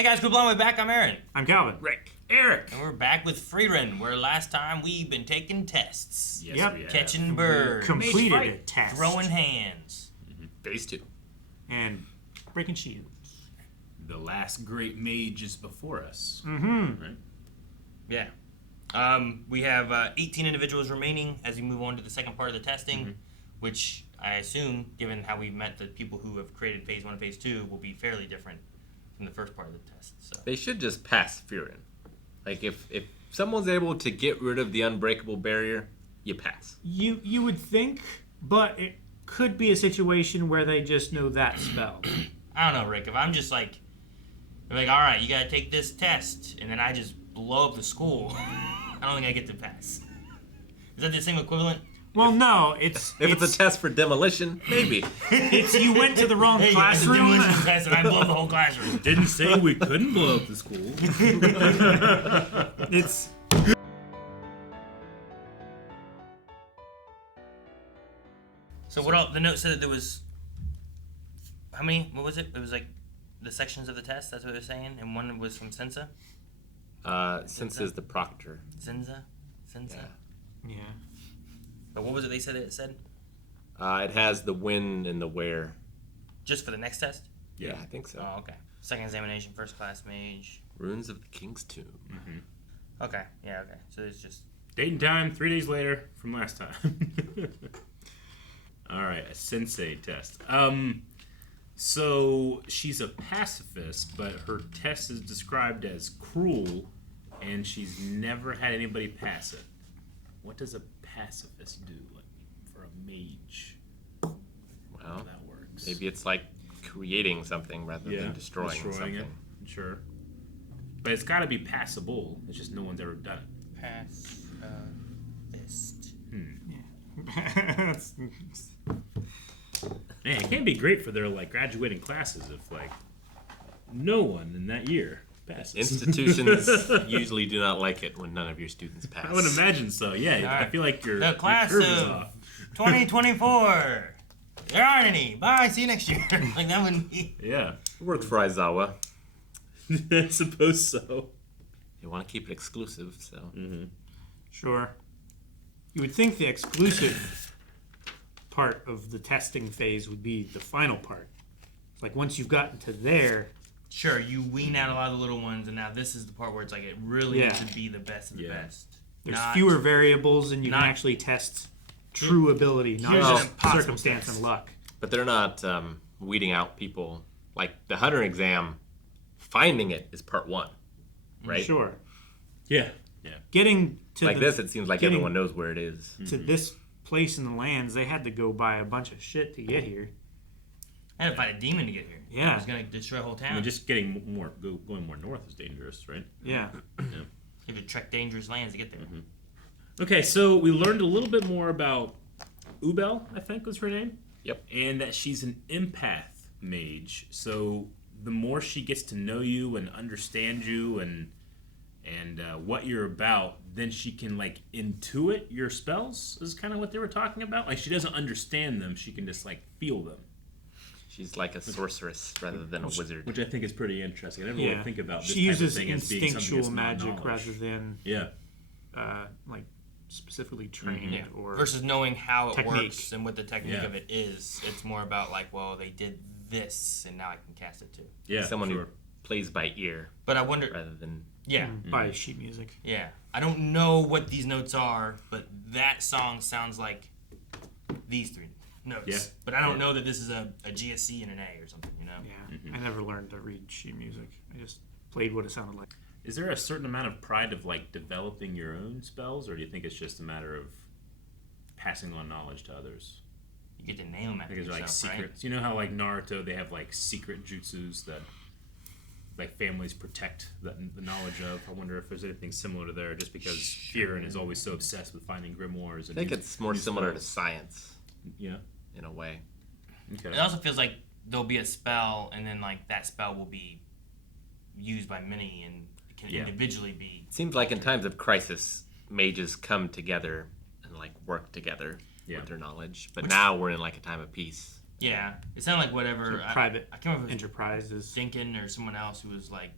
Hey guys, good we're back. I'm Aaron. I'm Calvin. Rick. Eric. And we're back with Frieren, where last time we've been taking tests. Yes, Yep. we have. Catching birds. Completed Mage a fight. test. Throwing hands. Phase 2. And breaking shields. The last great mage is before us. Mm-hmm. Right? Yeah. We have 18 individuals remaining as we move on to the second part of the testing, which I assume, given how we've met the people who have created Phase 1 and Phase 2, will be fairly different from the first part of the test. So. They should just pass Frieren. Like, if someone's able to get rid of the unbreakable barrier, you pass. You would think, but it could be a situation where they just know that spell. I don't know, Rick. If I'm just like, all right, you gotta take this test, and then I just blow up the school, I don't think I get to pass. Is that the same equivalent? Well, no, it's If it's a test for demolition, maybe. it's you went to the wrong Hey, classroom. demolition test, and I blow the whole classroom. Didn't say we couldn't blow up the school. It's So what all, the note said that there was, how many, what was it? It was like the sections of the test, that's what they're saying, and one was from Sensa? Since is the proctor. Sensa? yeah. But what was it they said it said? It has the when and the where. Just for the next test? Yeah, I think so. Oh, okay. Second examination, first class mage. Runes of the King's Tomb. Okay, yeah, okay. So it's just, Date and time, 3 days later from last time. All right, a sensei test. So she's a pacifist, but her test is described as cruel, and she's never had anybody pass it. What does a pacifist do, like, for a mage? Well, How that works? maybe it's like creating something rather than destroying something. it. Sure, but it's got to be passable. It's just no one's ever done it. pacifist. That's- Man, it can't be great for their like graduating classes if like no one in that year passes. Institutions usually do not like it when none of your students pass. I would imagine so. Yeah, I right. feel like your The class curve is of off. 2024. There aren't any. Bye, see you next year. Like that wouldn't be. Yeah, It worked for Aizawa. I suppose so. They want to keep it exclusive, so. Sure. You would think the exclusive part of the testing phase would be the final part. Like once you've gotten to there, Sure, you wean out a lot of the little ones, and now this is the part where it's like it really needs to be the best of the best. there's Not- fewer variables and you can not- actually test true ability, not Here's just an impossible circumstance test. and luck. But they're not weeding out people. Like the Hunter exam, finding it is part 1, right? Sure. Yeah. Getting to Like this, it seems like getting- everyone knows where it is. to this place in the lands, they had to go buy a bunch of shit to get here. I had to fight a demon to get here. Yeah. It was gonna destroy a whole town. I mean, just getting going more north is dangerous, right? Yeah. You have to trek dangerous lands to get there. Okay, so we learned a little bit more about Ubel, I think was her name. Yep. And that she's an empath mage. So the more she gets to know you and understand you and what you're about, then she can like intuit your spells. Is kind of what they were talking about. Like she doesn't understand them; she can just like feel them, She's like a sorceress rather than a wizard. which I think is pretty interesting. I never Yeah. really think about this She type of uses thing as being something instinctual that's magic non-knowledge. rather than Yeah. like specifically trained Yeah. or Versus knowing how it technique. works and what the technique Yeah. of it is, it's more about like, well, they did this, and now I can cast it too. Yeah. Someone sure. who plays by ear But I wonder. rather than. Yeah. by sheet music. Yeah. I don't know what these notes are, but that song sounds like these 3 notes. Yeah. But I don't know that this is a GSC and an A or something, you know? Yeah. I never learned to read sheet music. I just played what it sounded like. Is there a certain amount of pride of like developing your own spells, or do you think it's just a matter of passing on knowledge to others? You get to name them I after think there's like yourself, right? secrets. You know how like Naruto, they have like secret jutsus that like families protect the knowledge of. I wonder if there's anything similar to there, just because Frieren is always so obsessed with finding grimoires. And I think it's more similar to science Yeah. in a way. Okay. It also feels like there'll be a spell, and then like that spell will be used by many, and it can individually be. It seems like in times of crisis, mages come together and like work together with their knowledge. But now we're in like a time of peace. Yeah, it sounded like whatever Private I can't remember if it was enterprises. Dinkin or someone else who was like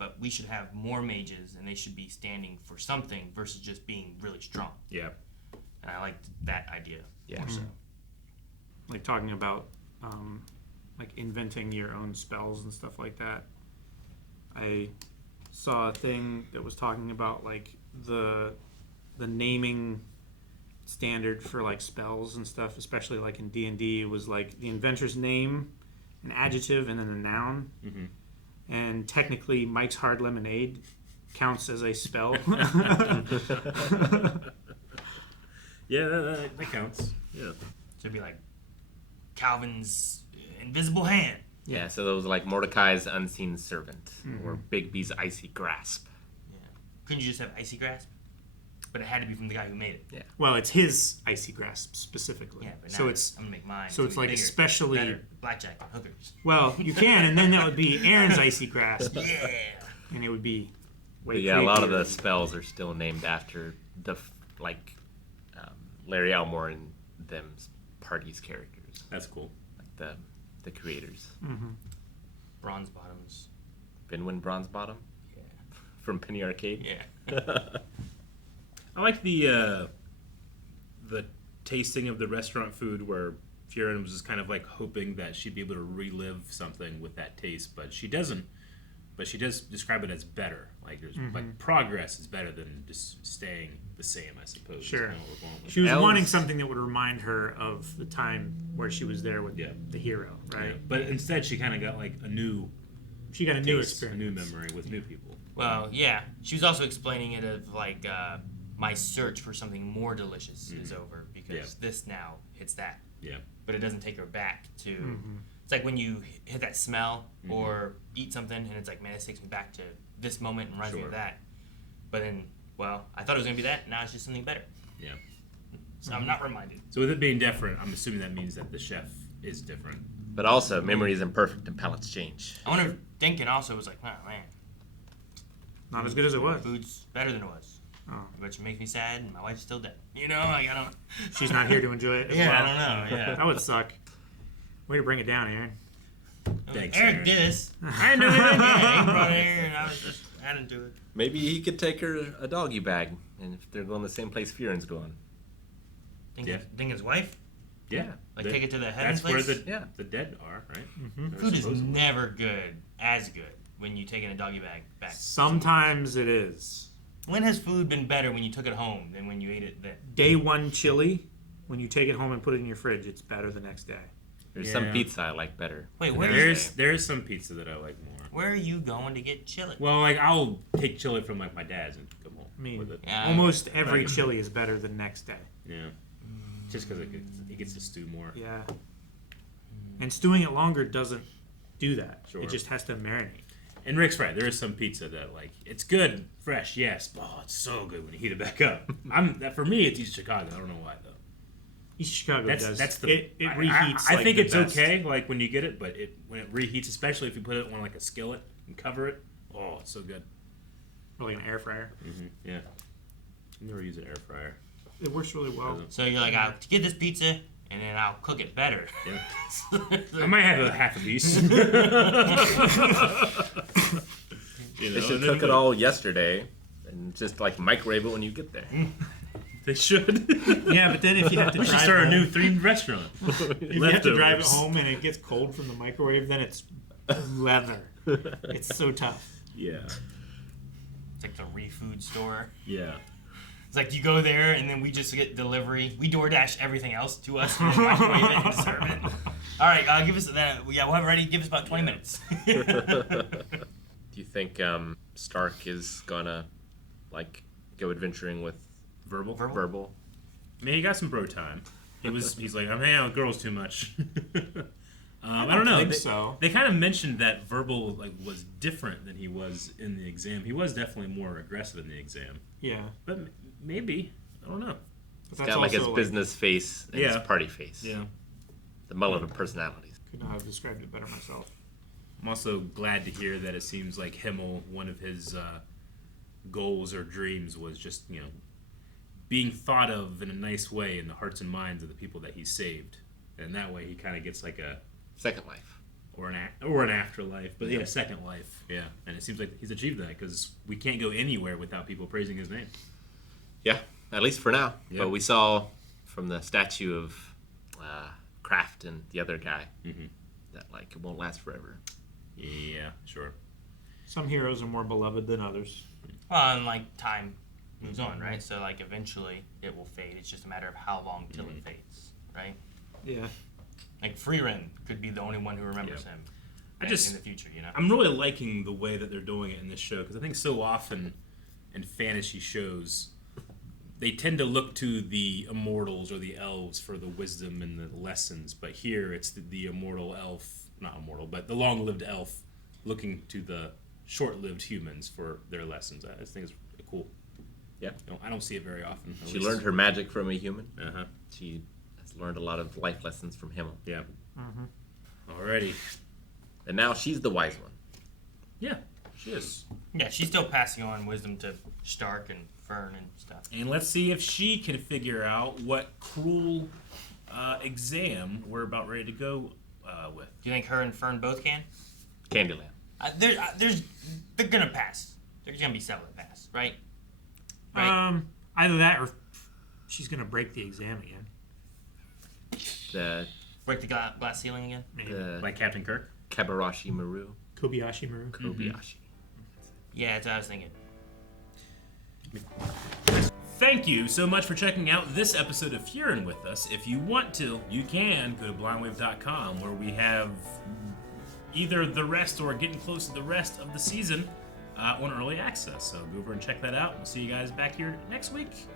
but we should have more mages, and they should be standing for something versus just being really strong. Yeah. And I liked that idea more so. Like talking about like inventing your own spells and stuff like that. I saw a thing that was talking about like the naming standard for like spells and stuff, especially like in D&D, was like the inventor's name, an adjective, and then a noun. Mm-hmm. And technically, Mike's Hard Lemonade counts as a spell. Yeah, that counts. Yeah. So it'd be like Calvin's invisible hand. Yeah, so those like Mordecai's unseen servant or Bigby's icy grasp. Yeah. Couldn't you just have icy grasp? But it had to be from the guy who made it. Yeah. Well, it's his icy grasp specifically. Yeah, but now so it's I'm gonna make mine. so it's like bigger, especially better. Blackjack on hookers. well, you can, and then that would be Aaron's icy grasp, Yeah. and it would be way But yeah, a lot of the creepier. spells are still named after the like Larry Elmore and them's party's characters, That's cool. like the creators. Bronze bottoms. Benwin Bronzebottom Yeah. from Penny Arcade. Yeah. I like the tasting of the restaurant food where Frieren was just kind of like hoping that she'd be able to relive something with that taste, but she doesn't. But she does describe it as better. Like there's like progress is better than just staying the same, I suppose. is Sure. kinda what we're going with. She was Elves- wanting something that would remind her of the time where she was there with Yeah. the hero, right? Yeah. But instead, she kind of got like a new She got a new taste, a experience. new memory with new people. Well, yeah. She was also explaining it of like my search for something more delicious is over because this now hits that. Yeah. But it doesn't take her back to. It's like when you hit that smell or eat something, and it's like, man, this takes me back to this moment and reminds me of Sure. that. But then, well, I thought it was gonna be that. Now it's just something better. Yeah. So I'm not reminded. So with it being different, I'm assuming that means that the chef is different. But also, memory is imperfect and palates change. I wonder if Denkin also was like, oh man, Not as good as it was. food's better than it was. Oh. Which makes me sad, and my wife's still dead. You know, like I don't. She's not here to enjoy it. As Yeah, well. I don't know. Yeah. That would suck. Way to bring it down, Aaron. Thanks, Eric Aaron. did this. I know. Yeah, he brought it here, and I was just adding to it. Maybe he could take her a doggy bag, and if they're going the same place Frieren's going. Dinkin's wife? Yeah. Like take it to the heaven That's place? where Yeah. the dead are, right? Food is Supposedly. never good, as good, when you take it in a doggy bag back. Sometimes it is. When has food been better when you took it home than when you ate it then? Day one chili, when you take it home and put it in your fridge, it's better the next day. There's some Yeah. pizza I like better. Wait, than where the is next day. There's some pizza that I like more. Where are you going to get chili? Well, like I'll take chili from like my dad's and come home I mean, with it. Yeah, almost every Right. chili is better the next day. Yeah. Just because it gets to stew more. Yeah. And stewing it longer doesn't do that. Sure. It just has to marinate. And Rick's right. There is some pizza that like it's good, fresh, yes. But it's so good when you heat it back up. For me, it's East Chicago. I don't know why though. East Chicago does. That's the it reheats. I like think the it's best. okay, like when you get it, but when it reheats, especially if you put it on like a skillet and cover it. Oh, it's so good. Or like an air fryer. Yeah. I never use an air fryer. It works really well. So you're like, I'll get this pizza, and then I'll cook it better. Yeah. I might have a half a piece. You They know, should and then cook it all yesterday and just like microwave it when you get there. They should. Yeah, but then if you have to We should drive start a home, new themed restaurant. if you have to drive it Leftovers. home and it gets cold from the microwave, then it's leather. It's so tough. Yeah. It's like the Refood store. Yeah. It's like you go there, and then we just get delivery. We DoorDash everything else to us, and then microwave it and serve it. All right, give us that. Yeah, we'll have it ready. Give us about 20 minutes. Do you think Stark is gonna like go adventuring with Verbal. Wirbel? I mean, he got some bro time. He's like, I'm hanging out with girls too much. I don't know. think so. They kind of mentioned that Verbal like was different than he was in the exam. He was definitely more aggressive in the exam, Yeah. but maybe I don't know. But He's got like his business face and his Yeah. party face. Yeah. The mullet of personalities. Could not have described it better myself. I'm also glad to hear that it seems like Himmel, one of his goals or dreams was just being thought of in a nice way in the hearts and minds of the people that he saved, and that way he kind of gets like a Second life. or an afterlife, but yeah, second life. Yeah, and it seems like he's achieved that because we can't go anywhere without people praising his name. Yeah, at least for now. Yeah. But we saw from the statue of Kraft and the other guy that like it won't last forever. Yeah, sure. Some heroes are more beloved than others. Well, and like time moves on, right? So like eventually it will fade. It's just a matter of how long till it fades, right? Yeah. Like Frieren could be the only one who remembers him. I just in the future, you know. I'm really liking the way that they're doing it in this show because I think so often in fantasy shows they tend to look to the immortals or the elves for the wisdom and the lessons, but here it's the immortal elf, not immortal, but the long-lived elf looking to the short-lived humans for their lessons. I think it's cool. Yeah. I don't see it very often. She learned her magic from a human. Uh-huh. She has learned a lot of life lessons from him. Yeah. Alrighty. And now she's the wise one. Yeah, she is. Yeah, she's still passing on wisdom to Stark and Fern and stuff. And let's see if she can figure out what cruel exam we're about ready to go with. Do you think her and Fern both can? Candyland. They're gonna pass. They're gonna be settled at pass, right? Right. Either that or she's gonna break the exam again. The Break the glass ceiling again. Maybe. Like Captain Kirk? Kabarashi Maru. Kobayashi Maru. Kobayashi. Yeah, that's what I was thinking. Thank you so much for checking out this episode of Frieren with us. If you want to, you can go to blindwave.com where we have either the rest or getting close to the rest of the season on early access. So go over and check that out. We'll see you guys back here next week.